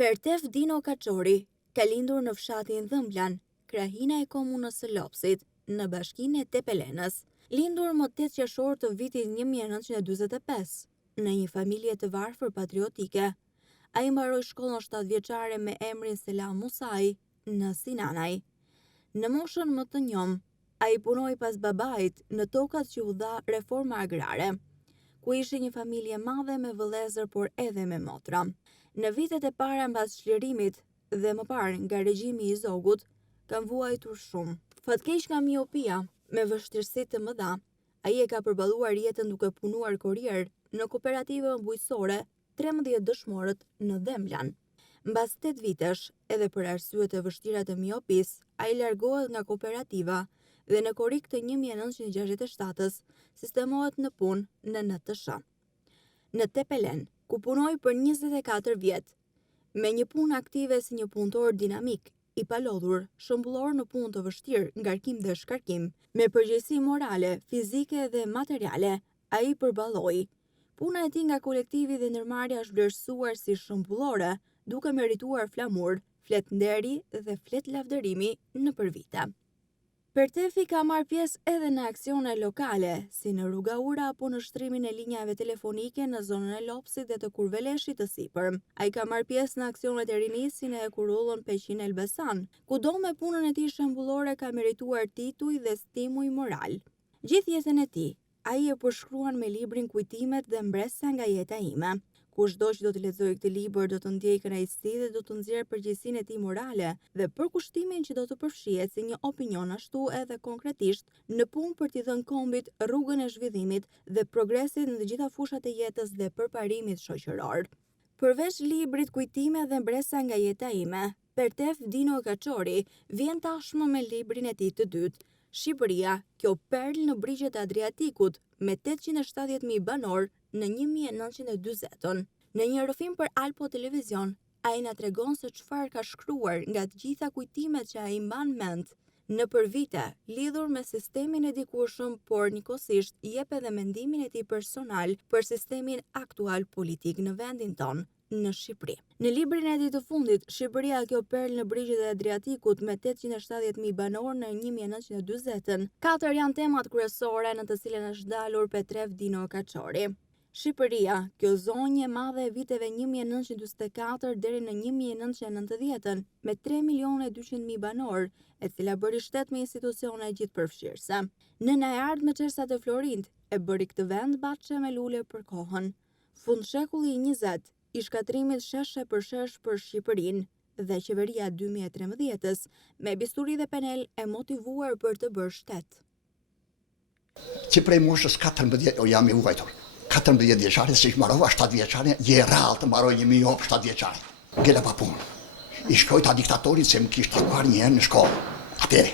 Pertef Dino Kaçori ka lindur në fshatin Dhëmblan, krahina e komunës së Lopsit, në bashkinë e Tepelenës. Lindur më 8 qershor të vitit 1945, në një familje të varfër patriotike. Ai mbaroi shkollën 7 vjeçare me emrin Selam Musai në Sinanaj. Në moshën më të njom, ai punoi pas babait në tokat që u dha reforma agrare, ku ishte një familje madhe me vëllezër por edhe me motra. Në vitet e para mbas çlirimit dhe më parë nga regjimi i Zogut, kanë vuajtur shumë. Fatkeq nga miopia, me vështirësi të mëdha, ai e ka përballuar jetën duke punuar kurrier në kooperative bujqësore 13 dëshmorët në Dhemblan. Mbas 8 vitesh, edhe për arsye të vështira të miopis, ai largohet nga kooperativa dhe në korrik të 1967-s sistemohet në punë në NTSH. Në Tepelen, ku punoi për 24 vjet, me një punë aktive si një punëtor dinamik, i palodhur, shëmbullor në punë të vështirë, ngarkim dhe shkarkim, me përgjegjësi morale, fizike dhe materiale, ai përballoi. Puna e tij nga kolektivi dhe ndërmarrja është vlerësuar si shëmbullore, duke merituar flamur, flet nderi dhe flet lavdërimi nëpër vite. Pertefi ka marrë pjesë edhe në aksione lokale, si në Rruga Ura apo në shtrimin e linjave telefonike në zonën e Lopsit dhe të Kurveleshit të sipërm. Ai ka marrë pjesë në aksionet e rinisin e Kurullën Peqin Elbasan, kudo me punën e tij shembullore ka merituar tituj dhe stimuj moral. Gjithë jetën e tij, ai e përshkruan me librin Kujtimet dhe Mbresa nga jeta ime. Kushdo që do të lexojë këtë libër do të ndjejë kënaqësi dhe do të nxjerrë përgjegjësinë e tij morale dhe përkushtimin që do të përfshihet si një opinion ashtu edhe konkretisht në punë për t'i dhënë kombit rrugën e zhvillimit dhe progresit në të gjitha fushat e jetës dhe përparimit shoqëror. Përveç librit Kujtime dhe Mbresa nga jeta ime, Pertef Dino Kaçori vjen tashmë me librin e tij të dytë, Shqipëria, kjo perl në brigjet e Adriatikut, me 870.000 banor në 1940. Në një rrëfim për Alpo Televizion, ai na tregon se çfarë ka shkruar nga të gjitha kujtimet që ai mban mend nëpër vite, lidhur me sistemin e dikurshëm, por njëkohësisht jep edhe mendimin e tij personal për sistemin aktual politik në vendin tonë, në Shqipëri. Në librin e tij të fundit, Shqipëria, kjo perl në brigjet e Adriatikut me 870.000 banor në 1940, 4 janë temat kryesore në të cilën është dalur Pertef Dino Kaçori. Shqipëria, kjo zonjë e madhe e viteve 1944 deri në 1990, me 3.200.000 banor, e cila bëri shtet me institucione gjithëpërfshirëse. Nëna e ardhme Çersa të Florint e bëri këtë vend baçe me lule për kohën. Fund shekulli i 20, i shkatrimit sheshe për shesh për Shqipërinë dhe qeveria 2013-s me bisturi dhe penel e motivuar për të bërë shtet. Që prej moshës 14, jam i vuajtur. 14 vjeçare, si shmarova 7 vjeçare, je rrallë të mbaroj një mijop 7 vjeçare. Gjela pa punë. I shkoj ta diktatorit se më kishte takuar një herë në shkollë. Atere.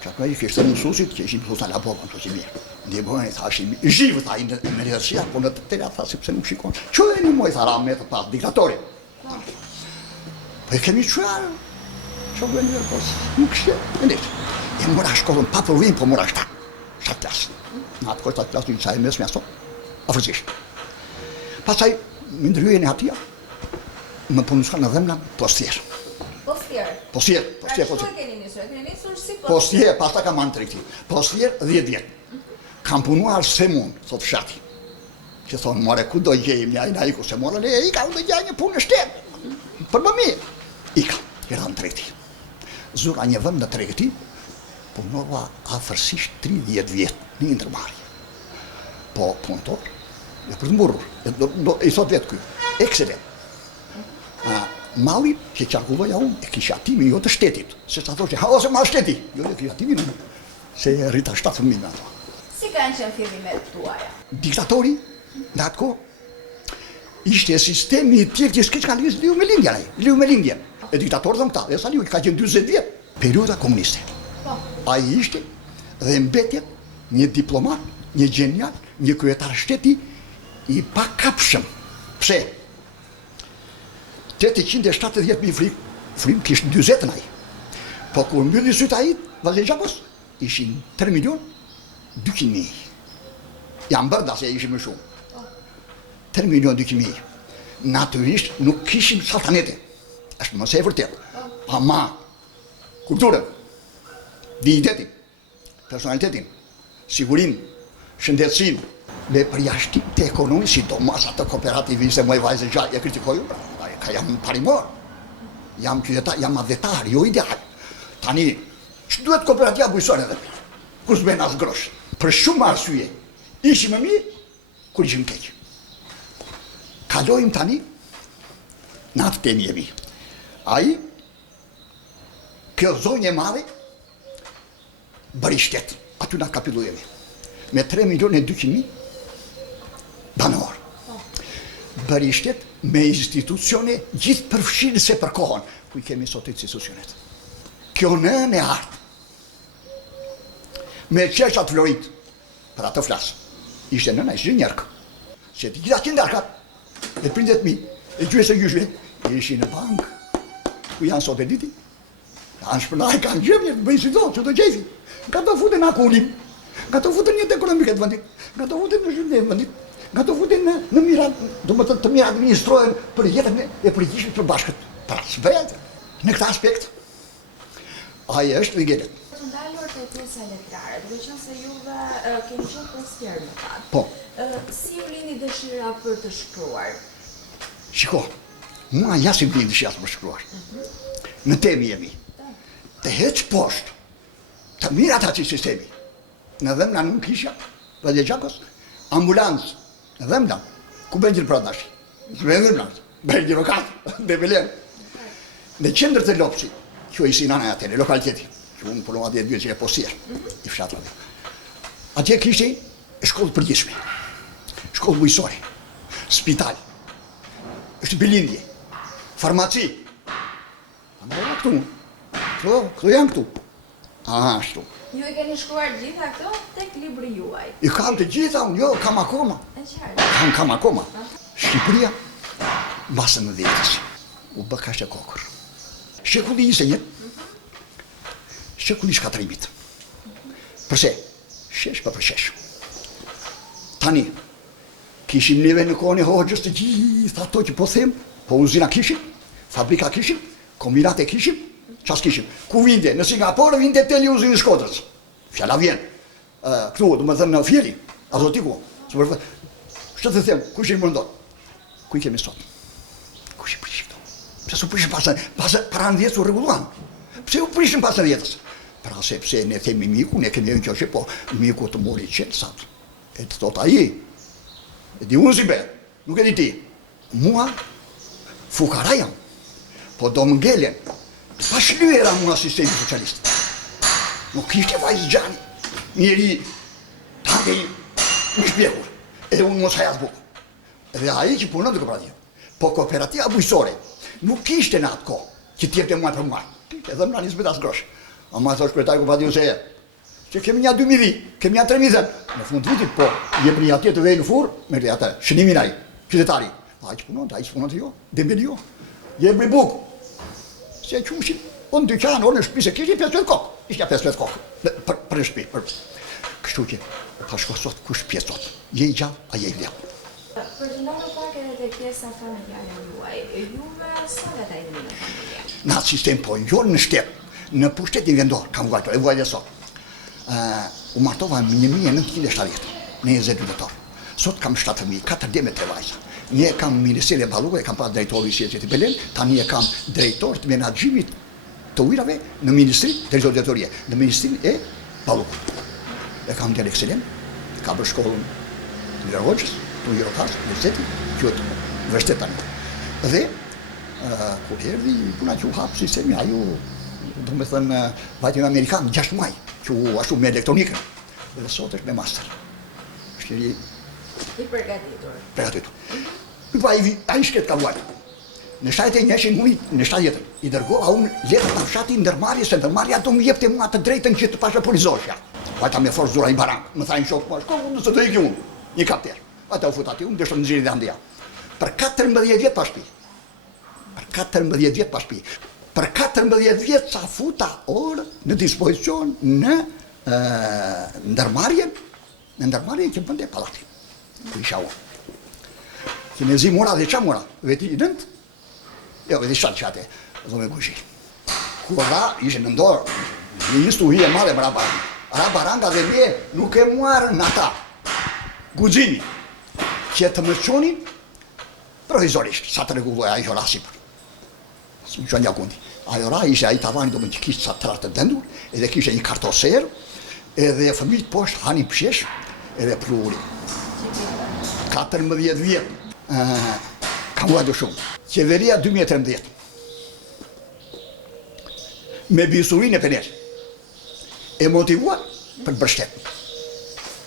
Që ato i kishte mësuesit që ishin mësues në labor, më thoshim mirë. Ndihmojnë i thashim, zhivët ai në meritësia, po në të tëra tha sepse nuk shikon. Çojeni mua i tha me të pas diktatorit. Po e kemi çuar. Ço bën mirë po. Nuk shë. E mora shkollën pa provim, po mora 7 klasë. Në atë kohë 7 klasë i çaj mes me ato. Afërsisht. Pastaj më ndryhen aty. Më punoj në Dhemblan postier. Postier. Postier, pastaj kam marrë tregti. Postier 10 vjet. Kam punuar se mund, thot fshati. Që thonë, more, ku do gjejmë një ajna iku se more, i ka do gjej një punë në shtetë. Për më mirë. Ika, i ranë tregti. Zura një vend në tregti, punova afërsisht 30 vjet në ndërmarrje. Po punëtor, e për të mburur, i thot vetë kuj, ekselet. Malli që qarkulloja unë, e kisha timin jo të shtetit, se sa thoshe, ose ma shteti, jo e kisha timin unë, se rrita 7.000 me ato. Si kanë qenë fillimet tuaja? Diktatori, në atë kohë, ishte sistemi i tjerë që s'ke që ka liu me lindjen. E diktatorë dhe më ta, e sa liu, ka qenë 20 vjet, perioda komuniste. A i ishte dhe mbetjet një diplomat, një genial, një kryetar shteti i pakapshëm. Pse? 870.000 frim kishtë 20 në ai. Po kur mbylli sytë ai, vazhej Gjakos, ishin 3.200.000. Jam bërda se ishim më shumë. 3.200.000. natyrisht nuk kishim saltanete. Është mos e vërtet. Ama kulturën, dignitetin, personalitetin, sigurinë, shëndetësinë, me përjashtim të ekonomisë, sidomos ato kooperativiste, moj vajzë gjallë, e kritikoju, ka jam parimor, jam qytetar, jam adhetar, jo ideal. Tani, që duhet kooperativa bujësore edhe mirë, kur s'bën as grosh. Për shumë arsye, ishim më mirë, kur ishim keq. Kalojmë tani, në atë temi jemi. Ai, kjo zonjë e madhe, bëri shtet, aty na kapitulujemi. Me 3.200.000 banor. Bëri shtet me institucione gjithë përfshirëse për kohën, ku i kemi sot institucionet. Kjo nën e artë, me qeshat florit, për atë flasë, ishte nëna, ishte njerëkë. Se të gjitha qindarkat, dhe prindet mi, e gjyës e gjyshve, ishi në bankë, ku janë sot e diti. Janë shpërnaj, kanë gjëmje, bëjnë si do, që të gjezi. Nga të futen në akulim, nga të futen njët ekonomike të vëndit, nga të futen në zhjullim të vëndit, nga të futen në mirat, do më të mirat administrojnë për jetën e përgjishme për bashkët. Pra, s'bëjët, në këta aspekt, aje është dhe gjelet. Të ndalur të pjesa letrare, duke qenë se juve keni qenë postier më pat. Po. Si ju lini dëshira për të shkruar? Shiko, mua jasim një dëshira për shkruar. Në temi jemi. Të heq poshtë, të mirat ati sistemi. Në dhemna nuk isha, dhe gjakos, ambulancë, në dhemna, ku bëjnë gjirë pradashi. Në dhemna, bëjnë gjirë okatë, dhe belen. Në qendrë të lopsi, që i sinana e atene, lokaliteti, që unë përnua 10 vjetë që e postirë, i fshatë atë. Atje kishte shkollë përgjithshme, shkollë bujësore, spital, shtëpilindje, farmaci. Andora këtu, këto janë këtu. Ashtu. Ju e keni shkruar gjitha këto tek libri juaj. I kam të gjitha unë, jo, kam akoma. E qartë. Kam akoma. Shqipëria, basën në dhjetës, u bë kashtë e kokër. Shekulli 21, shekulli shkatrimit. Përse? Shesh për shesh. Tani, kishim neve në kohën e Hoxhës të gjitha ato që po them, po uzina kishim, fabrika kishim, kombinate kishim, qas kishim. Ku vinde? Në Singapore vinde teli uzinë Shkodrës. Fjalla vjen. Këtu, du më thënë në fjeri, azotiku. Shtë të them, ku ishim mëndon? Ku i kemi sot? Ku ishim prishim këto? Pse su prishim pasë para në vjetës u reguluan? Pse u prishim pasë në vjetës? Pra sepse ne themi miku, ne kemi në qoshe, po miku të mori qelë sat. E të thot aji, e di unë si be, nuk e di ti. Mua, fukara jam, po do më ngelen, pa shlyera mua sistemi socialist. Nuk ishte vajzë gjani, njeri, tanke i më shpjekur, edhe unë mos hajas bukë. Edhe aji që punon të kooperativë. Po kooperativa bujësore, nuk ishte në atë ko, që tjepte mua për mua. Kishte edhe më në nisbet as grosh. Ama thosh kretaj kooperativën se që kemi një 2.000, kemi një 3.000. Në fund të vitit, po, jepë një atje të vej në furë, me këtë atë, shënimin ai, qytetari. A që punon të jo, dembeli jo. Jepë i bukë. Se qushim, po në dyqanë, orë në shpi, se kishtë 15 kokë. Ishtë 15 kokë, për në shpi. Kështu që, pa shko sot, kush pjesë sot. Je i gjallë, a je i vjallë. Për të ndonë pak edhe të pjesa familjare juaj, juve sa dhe ta i në familje? Në atë sistem, po, jo në shtetë, në pushtetin vendor, kam vajto, e vajtë e sot. U martova në 1970, në 22 vjetor. Sot kam 7 fëmijë, 4 dhe me 3 vajza. Një kam Ministeri e Ballukut, e kam pas drejtori i Sjetit të Belen, tani e kam drejtor të menaxhimit të ujrave në Ministri, drejtorie, në Ministrinë e Ballukut. E kam djalë ekselent, ka bërë shkollën në Hoxhës, të Eurokas, Universiteti, quhet universitet tani. Dhe kur erdhi puna që u hap sistemi, ajo do me thënë vajtën Amerikanë, 6 maj, që u ashtu me elektronikën, dhe sot është me master. është njëri I përgatitur. Përgatitur. A i shket ka luajtë. Në shtajt e njëshin mui, në shtajt jetën, i dërgova unë letët në fshati ndërmarje, se ndërmarja do më jepte mua të drejtën që të pasha polizoshja. Vajta me forë zura i barankë, më thajnë shokë, ma shko, nëse të iki unë, një kapter. Vajta u futati unë, dështë në zhiri dhe andia. Për 14 vjetë pa shpi. Për 14 vjetë pa shpi. Për 14 vjetë sa futa orë në dispozicion në ndërmarjen që bënde palati. Ku isha unë. Që me zi mora dhe qa mora? Veti i dëndë? Jo, veti shatë që ate, dhome kushi. Kur ra, ishe në ndorë, një stuhi e madhe më rabaranga. Rabaranga dhe me nuk e muarën në ata. Guximi, që të më qonin, provizorisht, sa të regulloja ajo ra sipër. Së më qonë një kundi. Ajo ra ishe aji tavani do më që kishtë sa të ratë të dendur, edhe kishe një kartoser, edhe fëmijët poshtë hanin pshesh, edhe pluri. 14 vjetë. Kam vajdu shumë. Qeveria 2013. Me bisurin e penes. E motivuar për bërshtet.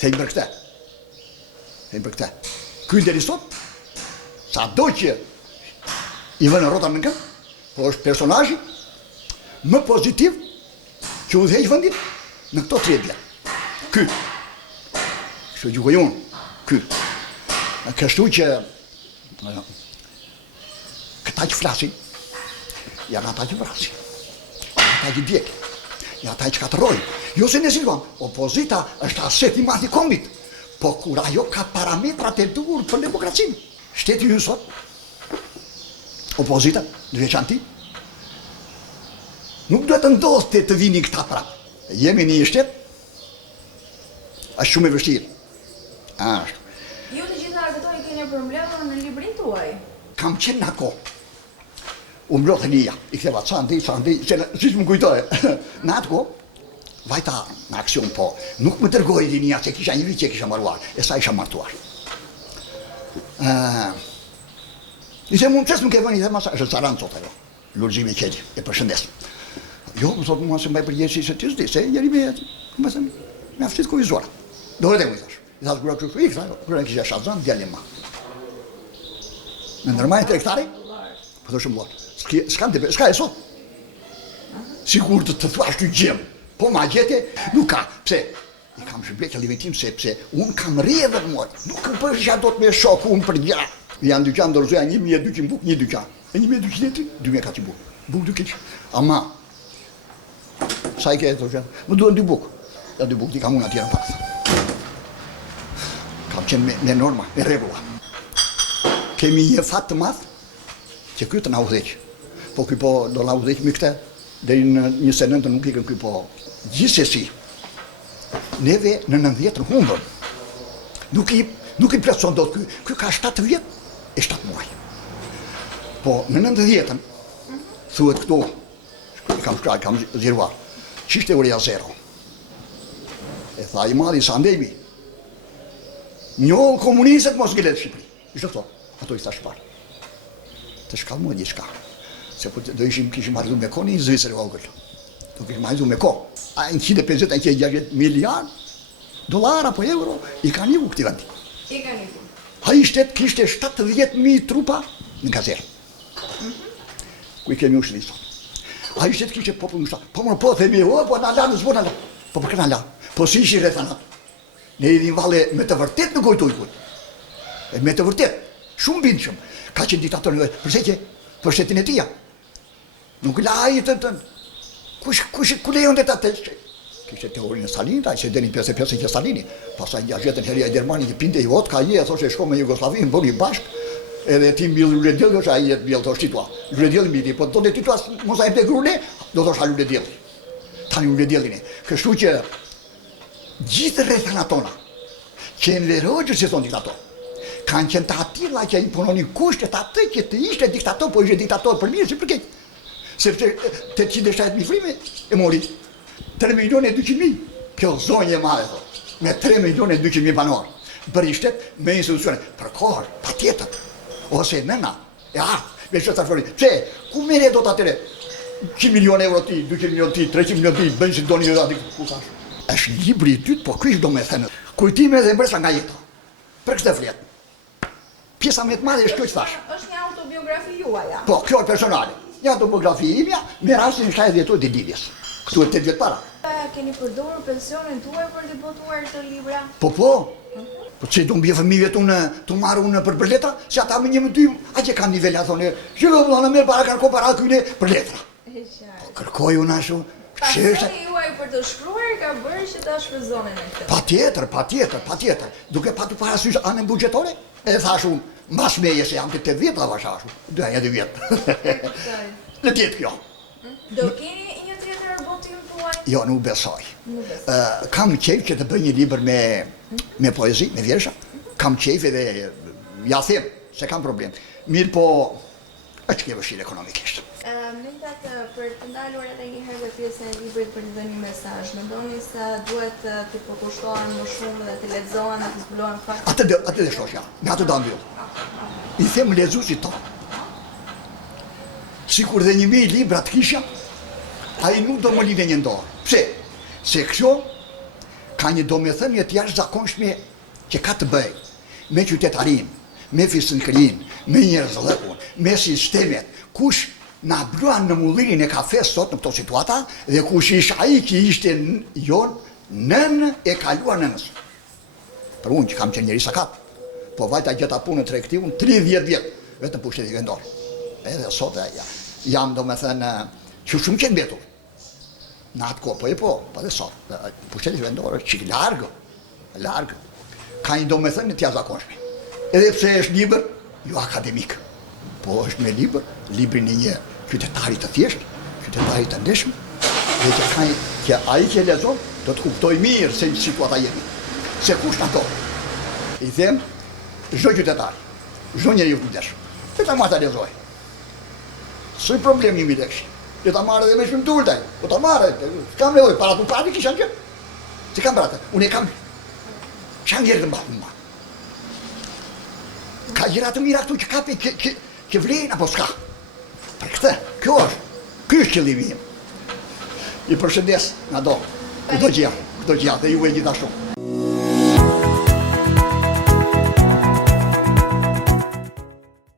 Thejnë për këte. Thejnë për këte. Kynë deri sot, sa do që i vënë rota në këmë, po është personazhi më pozitiv që u dhejë vëndin në këto 30 vjetë. Ky. Kështu gjukoj unë. Ky. Kështu që këta që flasin, janë ata që vrasin, janë ata që djekin, janë ata që katërojnë. Jo se ne silvan, opozita është aset i madh i kombit, po kur ajo ka parametrat e duhur për demokracinë. Shteti ju sot, opozita, në veçanti, nuk duhet të ndodhte të vinin këta prapë. Jemi një shtet, është shumë e vështirë. Ashtu. Ju të gjitha argëtoni keni probleme në librin tuaj. Kam qenë në kohë. U mblodhe lija, i ktheva ca ndej, si që më kujtoj. Në atë kohë, vajta në aksion, po nuk më dërgoj linja se kisha një vit që kisha marruar, e sa isha martuar. I se mund qësë më ke vëni dhe masa, është caranë sot ajo, lurgjime qedi, e përshëndes. Jo, më thotë mua se mbaj përgjesi se ti s'di, se jeri me aftit kuvizora. Dore dhe mu i thash. I thash kura kështu, i këta, kura kisha shazan, djallim ma. Në nërmajnë trektari, po të shumë lorë, s'ka e sot. Sigur të thuash të gjemë, po ma gjete, nuk ka, pse? I kam shërblet që livetim se pse, unë kam rrëdhër mojë, nuk më përshja do të me shokë unë për gjera. Janë dyqan dorëzoja 1200 buk, një dyqan, e 1200 letri, 2400 buk, buk duke që. Ama, sa i ke e të gjenë, më duhen 2 buk, ja 2 buk, di kam unë atjera pak. Kam qenë me norma, me regula. Kemi një fat të madh që ky të na udhëheq. Po ky po do na udhëheq me këtë deri në 29 nuk ikën ky po. Gjithsesi, neve në 90 humbëm. Nuk i plotson dot ky. Ky ka 7 vjet e 7 muaj. Po në 90-ën thuhet këtu, kam zgjeruar. Çishte uria zero. E tha i madhi Sandemi. Njohë komunistët mos ngelet Shqipëri. Ishte këto. Ato i thash parë. Të shkallë mua diçka. Se po do kishim marrë me kohë një Zvicër vogël. Do kishim marrë me kohë. A 150-160 miliard dollar apo euro i kanë iku këti vendi. I kanë iku. Ai shtet kishte 70.000 trupa në gazerë. Ku i kemi ushtë sot. Ai shtet kishte popull në shtatë. Po më po themi, po na lanë s'bona la. Po për këna la. Po si ishi rrethanat. Ne i valle me të vërtet në kujtoj kujt. E me të vërtet, shumë bindshëm. Ka qenë diktator në vetë, përse që për shtetin e tia. Nuk la ai të ku lejon të të kishte teorinë e Stalinit, ai se deni 55 që Stalini, pastaj 60 herë ai Gjermani që pinte i vodka, ai thoshte shko me Jugosllavinë, bëni bashk, edhe ti mbill Lulediell, që ai mbill thosh titua. Lulediell mbi, po do të titua mos ai grune, do thosh Lulediell. Tani Lulediellin. Kështu që gjithë rrethanat tona, që në verojë që son diktator, kanë qenë të atilla që impononin kushtet atë që të ishte diktator, po ishte diktator për mirë, si përket. Sepse 870.000 frime e mori. 3.200.000, kjo zonjë e madhe, me 3.200.000 banor, bërë i shtet me institucione, për kohër, pa tjetër, ose nëna, e artë, me që të shfëri, pse, ku mere do të atere, 100 milion euro ti, 200 milion ti, 300 milion ti, bëjnë që do një dhe ku thash. Është libri i dytë, po kështë do me thënë, kujtime dhe mbresa nga jeta, për kështë e fletë. Pjesa me të madhe është kjo që thash. Është një autobiografi juaja. Po, kjo është personale. Një autobiografi imja, me rastin 70 vjetor të Didjes. Këtu e 8 vjet para. Keni përdorur pensionin tuaj për të botuar të libra? Po. Po që do mbje fëmijëve të marrë unë për letra, se ata me një më dy, a që kanë nivele, a thonë, që do në merë para kanë ko para kyne për letra. Po kërkoj unë ashtu, Pasioni juaj për të shkruar ka bërë që ta shfrytëzonin e këtë. Pa tjetër, duke patu parasysh anën buxhetore, e thash unë, Mas meje se jam të 8 vjet avashashu, 2 vjet. Në tjetë kjo. Do keni një tjetër botim tuaj? Jo, nuk besoj. Nuk besoj. Kam qejf që të bëj një libër me poezi, me vjersha. Kam qejf edhe, ja them, se kam problem. Mirë po, është ke vështirë ekonomikisht. Mendat për të ndalur edhe një herë dhe pjesën e librit për të dhënë një mesazh, mendoni se duhet të përkushtohen më shumë dhe të lexohen dhe të zbulohen fakte? Atë dhe shoqja, me atë do mbyll. I them lexuesit tonë. Sikur dhe 1000 libra të kisha, ai nuk do më lidhe një ndorë. Pse? Se kjo ka një domethënie të jashtëzakonshme që ka të bëj me qytetarin, me fisnikërin, me njerëzllëkun, me sistemet, kush na bluan në mullirin e kafes sot në këto situata dhe kush ish ai që ishte jon nën e kaluar nënës. Për unë që kam qenë njeri sakat, po vajta gjeta punë në tregtiun 30 vjet, vetëm pushteti vendor. Edhe sot jam do me thënë që shumë qenë betur. Në atë kohë, po dhe sot. Pushteti vendor është qik largë. Ka një do me thënë të jashtëzakonshme. Edhe pse është libër, jo akademik. Po është me librin e një qytetarit të thjeshtë, qytetarit të ndeshëm, dhe që ai që lexon do të kuptoj mirë se në situata jemi. Se kush ato. I them, çdo qytetar, çdo njeriu të ndeshëm, dhe ta marrë ta lexoj. S'u problem 1000 lekë. Jo ta marrë edhe me shumë tultaj, po ta marrë, s'kam nevojë, para tu pati kisha gjë. Si kam brata, unë e kam. Çan njerë të mba. Ka gjëra të mira këtu që kapi që vlen apo s'ka. Për këtë, ky është qëllimi im. I përshëndes nga do, këto gjë, dhe ju e gjithashtu.